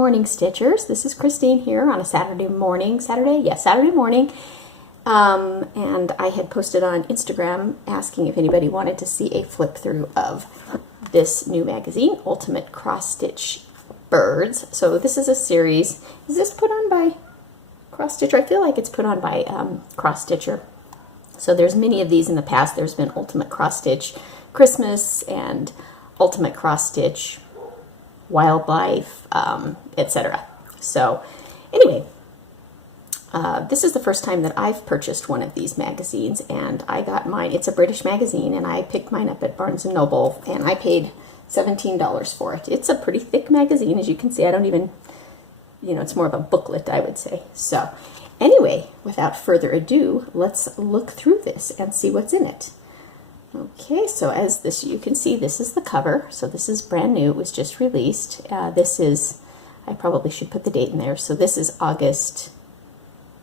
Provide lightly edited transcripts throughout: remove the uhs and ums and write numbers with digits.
morning, Stitchers. This is Christine here on a Saturday morning. Saturday morning. And I had posted on Instagram asking if anybody wanted to see a flip through of this new magazine, Ultimate Cross Stitch Birds. So this is a series. Is this put on by Cross Stitcher? I feel like it's put on by Cross Stitcher. So there's many of these in the past. There's been Ultimate Cross Stitch Christmas and Ultimate Cross Stitch Wildlife, etc. So anyway, this is the first time that I've purchased one of these magazines, and I got mine. It's a British magazine, and I picked mine up at Barnes & Noble, and I paid $17 for it. It's a pretty thick magazine, as you can see. I don't even, it's more of a booklet, I would say. So anyway, without further ado, let's look through this and see what's in it. Okay, so as you can see, this is the cover. So this is brand new. It was just released. This is, I probably should put the date in there. So this is August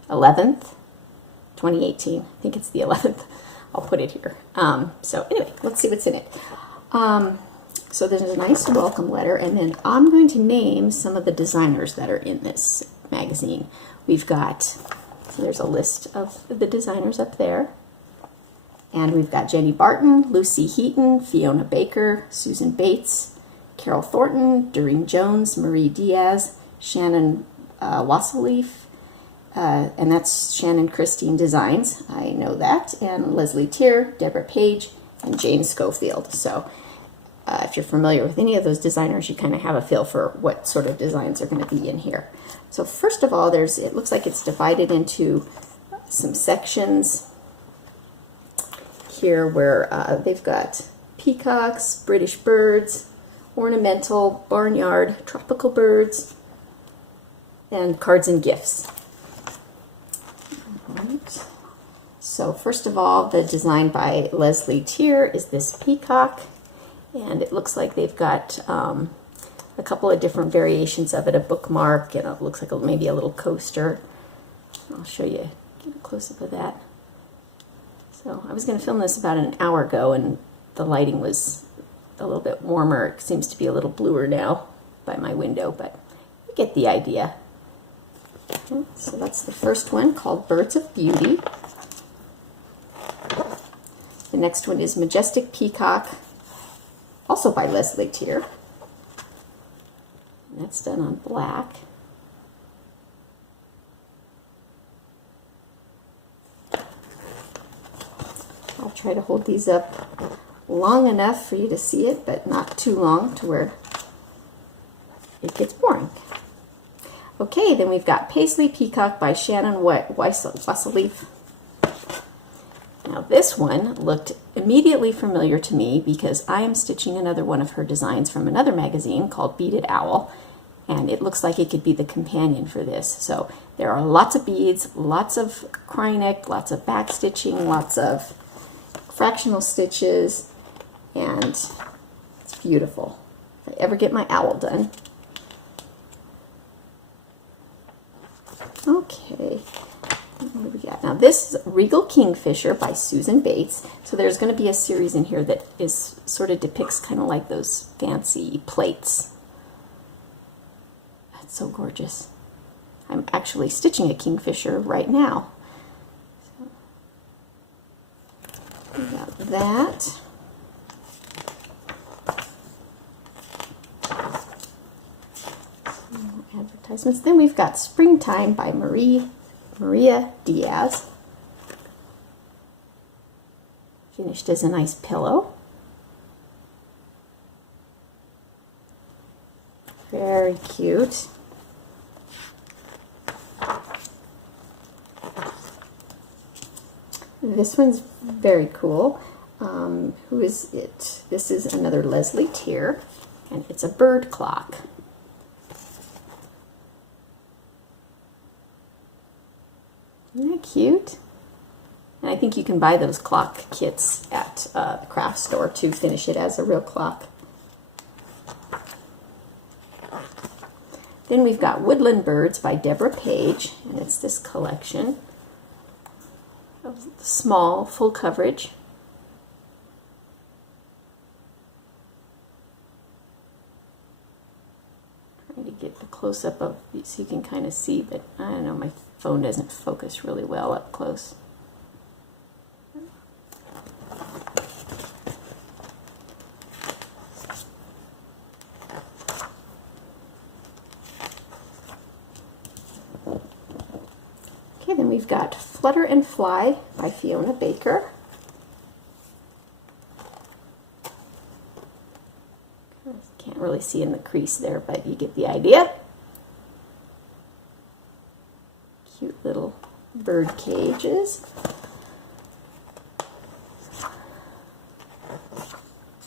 11th, 2018. I think it's the 11th. I'll put it here. So anyway, let's see what's in it. So there's a nice welcome letter, and then I'm going to name some of the designers that are in this magazine. We've got, so there's a list of the designers up there. And we've got Jenny Barton, Lucy Heaton, Fiona Baker, Susan Bates, Carol Thornton, Doreen Jones, Marie Diaz, Shannon Wasseleaf, and that's Shannon Christine Designs, I know that, and Leslie Tier, Deborah Page, and James Schofield. So if you're familiar with any of those designers, you kind of have a feel for what sort of designs are going to be in here. So first of all, it looks like it's divided into some sections here where they've got peacocks, British birds, ornamental, barnyard, tropical birds, and cards and gifts. Right. So first of all, the design by Leslie Tier is this peacock, and it looks like they've got a couple of different variations of it, a bookmark, and it looks like maybe a little coaster. I'll show you, get a close-up of that. So I was going to film this about an hour ago, and the lighting was a little bit warmer. It seems to be a little bluer now by my window, but you get the idea. Okay, so that's the first one, called Birds of Beauty. The next one is Majestic Peacock, also by Leslie Tier. And that's done on black. I'll try to hold these up long enough for you to see it, but not too long to where it gets boring. Okay, then we've got Paisley Peacock by Shannon Wasseleaf. Now this one looked immediately familiar to me because I am stitching another one of her designs from another magazine called Beaded Owl, and it looks like it could be the companion for this. So there are lots of beads, lots of cry neck, lots of back stitching, lots of fractional stitches, and it's beautiful. If I ever get my owl done. Okay, what do we got? Now this is Regal Kingfisher by Susan Bates. So there's going to be a series in here that is sort of depicts kind of like those fancy plates. That's so gorgeous. I'm actually stitching a kingfisher right now. We got that. Advertisements. Then we've got Springtime by Maria Diaz. Finished as a nice pillow. Very cute. This one's very cool. Who is it? This is another Leslie Tier, and it's a bird clock. Isn't that cute? And I think you can buy those clock kits at the craft store to finish it as a real clock. Then we've got Woodland Birds by Deborah Page, and it's this collection of small, full coverage. Trying to get the close-up of, so you can kind of see, but I don't know, my phone doesn't focus really well up close. Okay, then we've got Flutter and Fly by Fiona Baker. Can't really see in the crease there, but you get the idea. Cute little bird cages.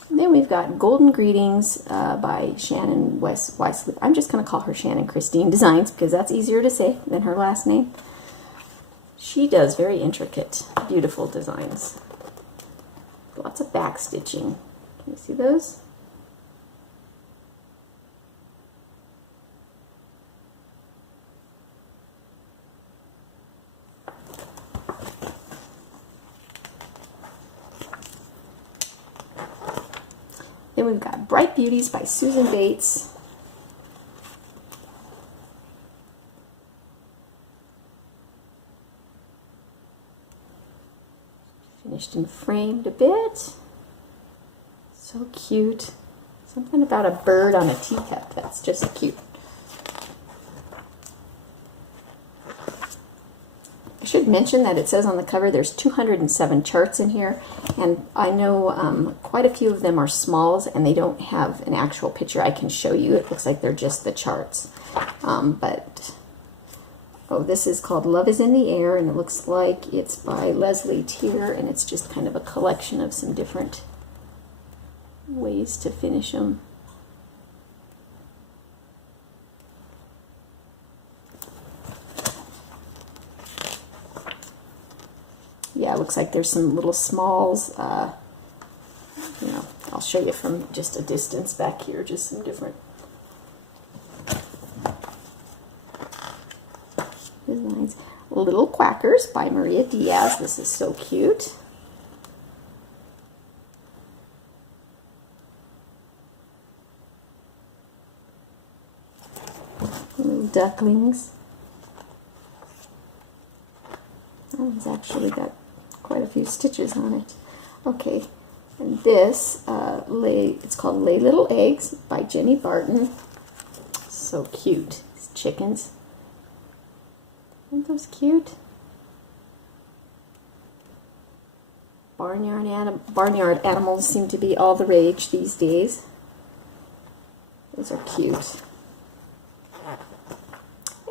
And then we've got Golden Greetings by Shannon Wesley. I'm just going to call her Shannon Christine Designs because that's easier to say than her last name. She does very intricate, beautiful designs. Lots of back stitching. Can you see those? Then we've got Bright Beauties by Susan Bates. Finished and framed a bit. So cute. Something about a bird on a teacup. That's just cute. I should mention that it says on the cover there's 207 charts in here, and I know quite a few of them are smalls and they don't have an actual picture I can show you. It looks like they're just the charts. Oh, this is called Love is in the Air, and it looks like it's by Leslie Tier, and it's just kind of a collection of some different ways to finish them. Yeah, it looks like there's some little smalls. You know, I'll show you from just a distance back here, just some different designs. Little Quackers by Maria Diaz. This is so cute. Little ducklings. That one's actually got quite a few stitches on it. Okay, and this, it's called Lay Little Eggs by Jenny Barton. So cute. These chickens. Aren't those cute? Barnyard animals seem to be all the rage these days. Those are cute.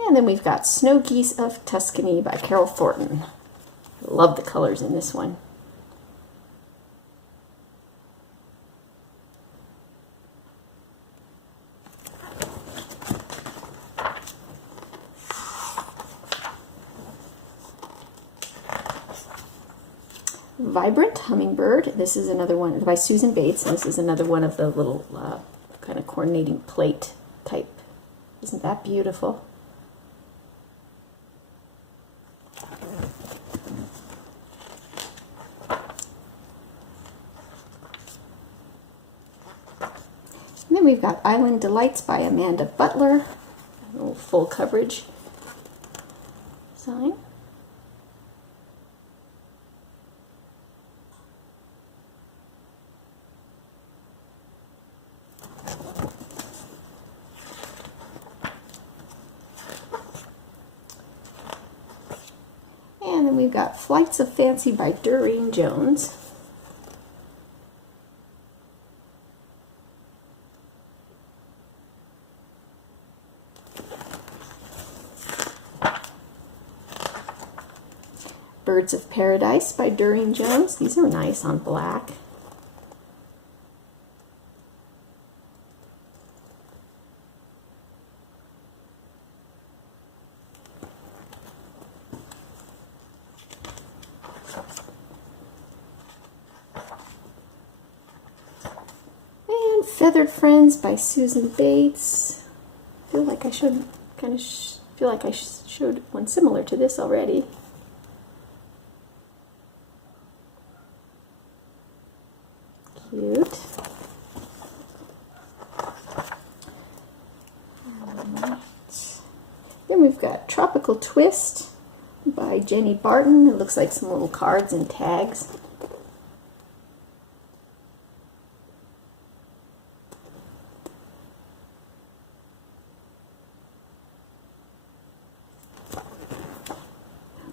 And then we've got Snow Geese of Tuscany by Carol Thornton. I love the colors in this one. Vibrant Hummingbird. This is another one by Susan Bates, and this is another one of the little kind of coordinating plate type. Isn't that beautiful? And then we've got Island Delights by Amanda Butler. A little full coverage design. And then we've got Flights of Fancy by Doreen Jones. Birds of Paradise by Doreen Jones. These are nice on black. And Feathered Friends by Susan Bates. I feel like I should showed one similar to this already. Cute. Tropical Twist by Jenny Barton. It looks like some little cards and tags.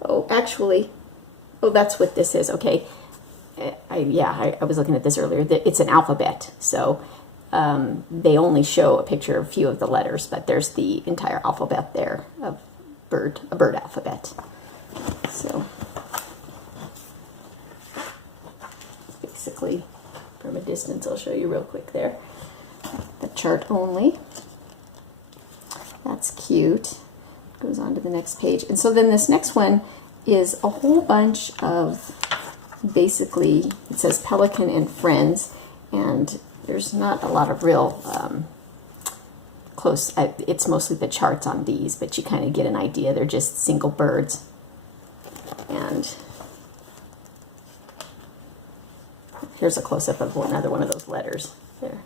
Oh, actually, oh, that's what this is. Okay. I was looking at this earlier. It's an alphabet, so they only show a picture of a few of the letters, but there's the entire alphabet there of a bird alphabet. So basically, from a distance, I'll show you real quick there. The chart only. That's cute. Goes on to the next page. And so then this next one is a whole bunch of, basically, it says Pelican and Friends, and there's not a lot of real close, it's mostly the charts on these, but you kind of get an idea. They're just single birds. And here's a close-up of another one of those letters there.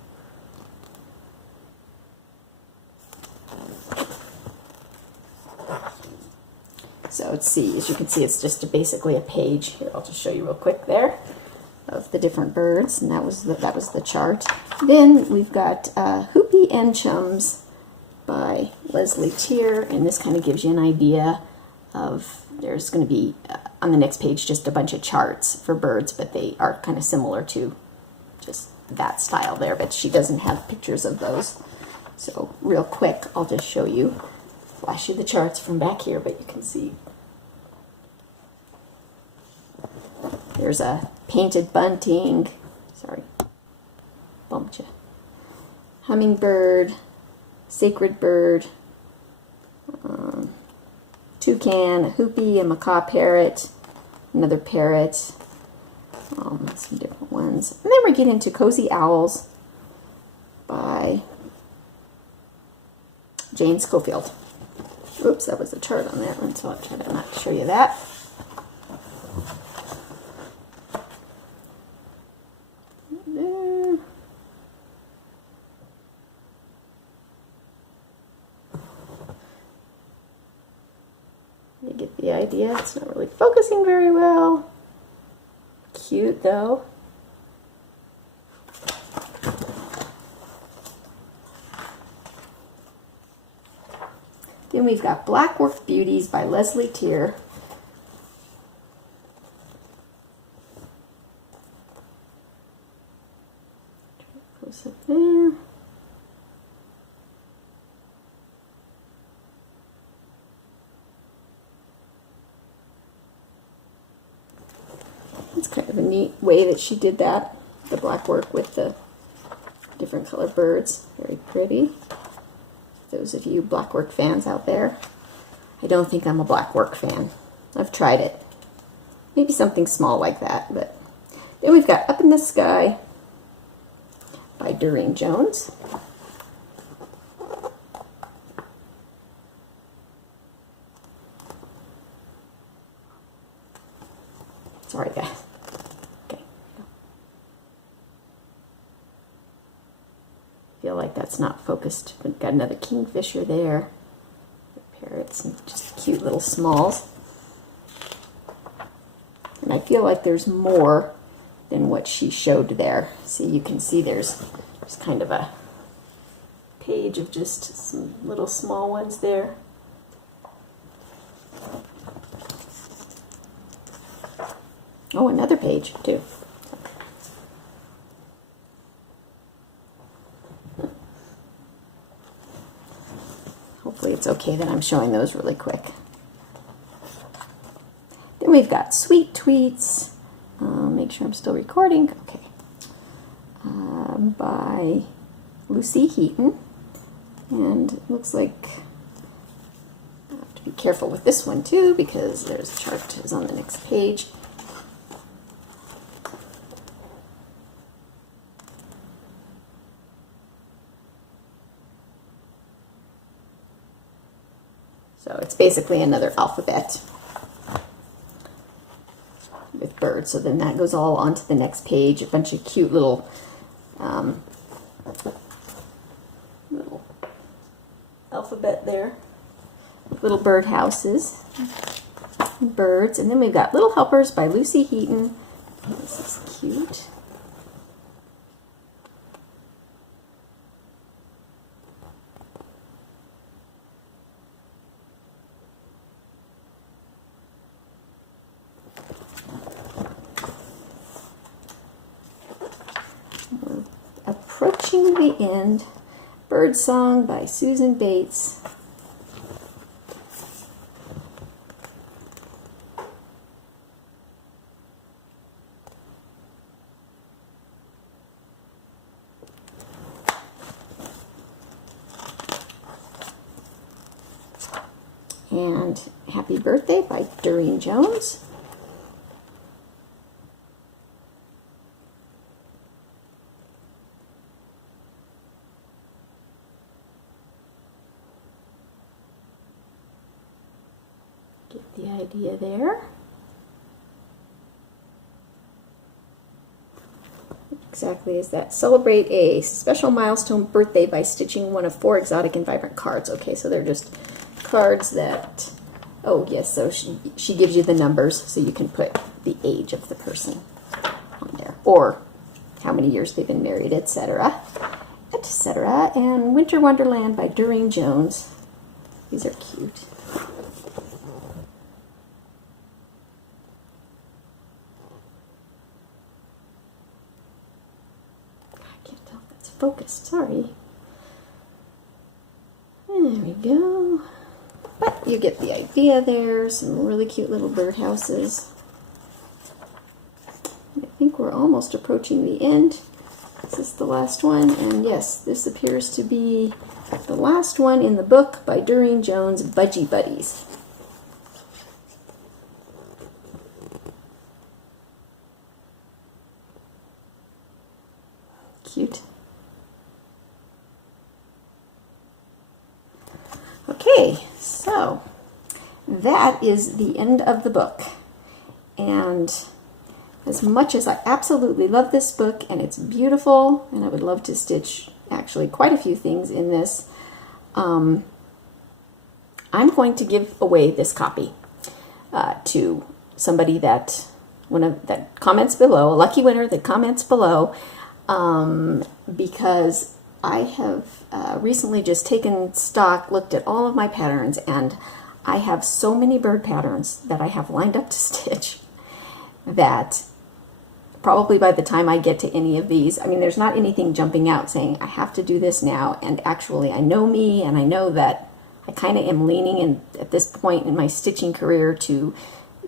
So let's see, as you can see, it's just basically a page. Here, I'll just show you real quick there of the different birds, and that was the chart. Then we've got Hoopy and Chums by Leslie Tier, and this kind of gives you an idea of, there's going to be on the next page just a bunch of charts for birds, but they are kind of similar to just that style there, but she doesn't have pictures of those. So real quick, I'll just show you, flash you the charts from back here, but you can see there's a painted bunting, sorry, bumped you, hummingbird, sacred bird, toucan, a hoopy, a macaw parrot, another parrot, some different ones. And then we get into Cozy Owls by Jane Schofield. Oops, that was a chart on that one, so I'll try to not show you that. There. You get the idea. It's not really focusing very well. Cute though. Then we've got Blackwork Beauties by Leslie Tier. Close up there. It's kind of a neat way that she did that, the blackwork with the different colored birds. Very pretty. Those of you blackwork fans out there. I don't think I'm a blackwork fan. I've tried it. Maybe something small like that, but then we've got Up in the Sky by Doreen Jones. Sorry, guys. Okay. Feel like that's not focused. We've got another kingfisher there. Parrots and just cute little smalls. And I feel like there's more than what she showed there. See, you can see there's kind of a page of just some little small ones there. Oh, another page too. Hopefully it's okay that I'm showing those really quick. Then we've got Sweet Tweets. Make sure I'm still recording. Okay. By Lucy Heaton. And it looks like I have to be careful with this one too, because there's a chart is on the next page. So it's basically another alphabet with birds. So then that goes all onto the next page. A bunch of cute little alphabet there. little bird houses, birds, and then we've got Little Helpers by Lucy Heaton. This is cute. We're approaching the end. Bird Song by Susan Bates. And Happy Birthday by Doreen Jones. Get the idea there. Exactly is that. Celebrate a special milestone birthday by stitching one of 4 exotic and vibrant cards. Okay, so they're just cards that, oh yes, so she gives you the numbers so you can put the age of the person on there, or how many years they've been married, etc., etc. And Winter Wonderland by Doreen Jones. These are cute. I can't tell if that's focused, sorry. There we go. But you get the idea there. Some really cute little birdhouses. I think we're almost approaching the end. This is the last one, and yes, this appears to be the last one in the book by Doreen Jones, Budgie Buddies. Cute. Okay, so that is the end of the book. And as much as I absolutely love this book, and it's beautiful, and I would love to stitch actually quite a few things in this, I'm going to give away this copy to somebody that comments below, a lucky winner that comments below, because I have recently just taken stock, looked at all of my patterns, and I have so many bird patterns that I have lined up to stitch that probably by the time I get to any of these, I mean, there's not anything jumping out saying I have to do this now, and actually I know me, and I know that I kind of am leaning at this point in my stitching career to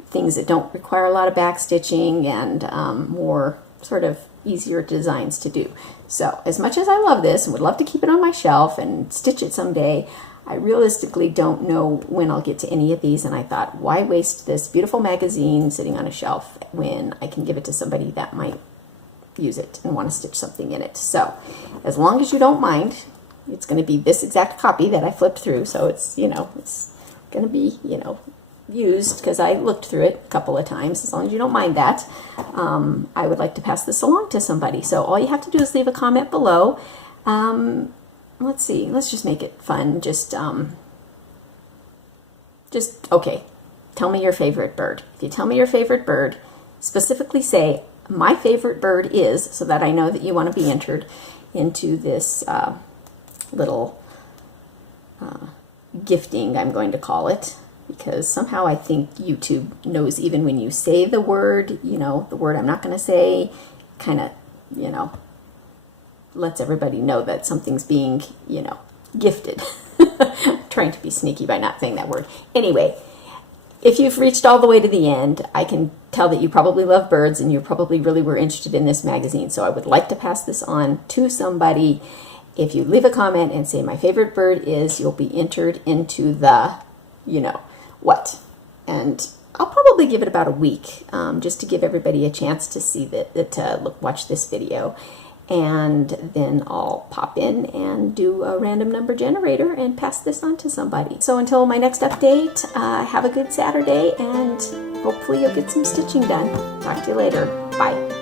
things that don't require a lot of back stitching and more sort of easier designs to do. So as much as I love this and would love to keep it on my shelf and stitch it someday, I realistically don't know when I'll get to any of these, and I thought, why waste this beautiful magazine sitting on a shelf when I can give it to somebody that might use it and want to stitch something in it. So as long as you don't mind, it's going to be this exact copy that I flipped through, so it's, you know, it's going to be, you know, used because I looked through it a couple of times. As long as you don't mind that, I would like to pass this along to somebody. So all you have to do is leave a comment below. Let's see, let's just make it fun. Just okay, tell me your favorite bird. If you tell me your favorite bird, specifically say my favorite bird is, so that I know that you want to be entered into this little gifting, I'm going to call it, because somehow I think YouTube knows even when you say the word, you know, the word I'm not going to say, kind of, you know, lets everybody know that something's being, you know, gifted. Trying to be sneaky by not saying that word. Anyway, if you've reached all the way to the end, I can tell that you probably love birds and you probably really were interested in this magazine. So I would like to pass this on to somebody. If you leave a comment and say my favorite bird is, you'll be entered into the, you know, what. And I'll probably give it about a week just to give everybody a chance to see watch this video. And then I'll pop in and do a random number generator and pass this on to somebody. So until my next update, have a good Saturday, and hopefully you'll get some stitching done. Talk to you later. Bye.